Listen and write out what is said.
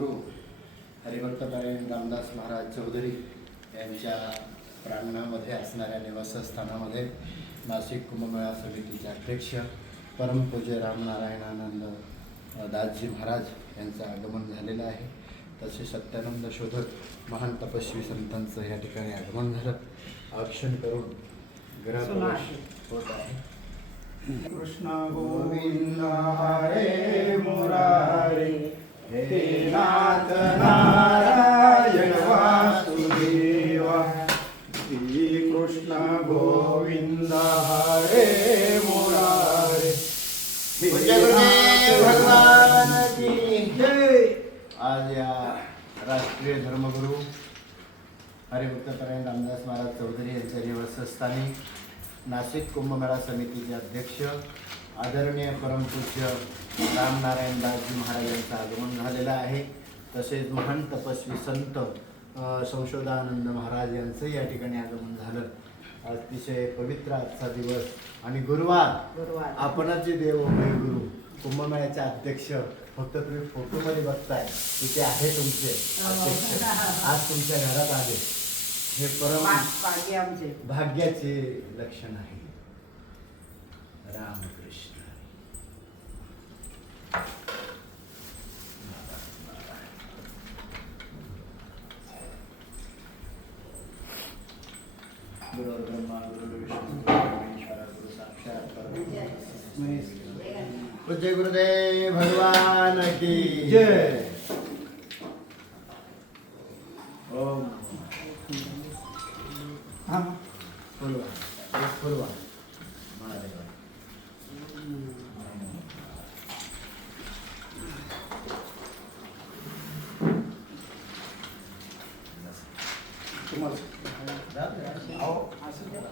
गुरु हरिभक्तपरायण रामदास महाराज चौधरी यांच्या प्रांगणामध्ये असणाऱ्या निवासस्थानामध्ये नाशिक कुंभमेळा समितीचे अध्यक्ष परमपूज्य रामनारायणानंद दासजी महाराज यांचं आगमन झालेलं आहे. तसे सत्यानंद शोधक महान तपस्वी संतांचं या ठिकाणी आगमन झालं. औक्षण करून ग्रहप्रवेश होत आहे. कृष्ण गोविंद नारायण वासुदेवा श्री कृष्ण गोविंद हरे मुरारे भगवान आज या राष्ट्रीय धर्मगुरू रामदास महाराज चौधरी यांच्या निवासस्थानी नाशिक कुंभमेळा समितीचे अध्यक्ष आदरणीय परमपूज्य रामनारायण दासजी महाराज यांचं आगमन झालेलं आहे. तसेच महान तपस्वी संत संशोधानंद महाराज यांचं या ठिकाणी आगमन झालं. अतिशय पवित्र आजचा दिवस. आणि गुरुवार गुरुवार. आपणच जे देव उभय गुरु कुंभमेळ्याचे अध्यक्ष फक्त तुम्ही फोटोमध्ये बघताय तिथे आहे तुमचे अध्यक्ष. आज तुमच्या घरात आले. हे परम भाग्याचे लक्षण आहे. रामकृष्ण. गुरु ब्रह्मा गुरु विष्णू गुरु परमेश्वर गुरु साक्षात परब्रह्म पूज्य गुरुदेव भगवान की जय। ओम। हा। तुम्हाला अहो, असं करा.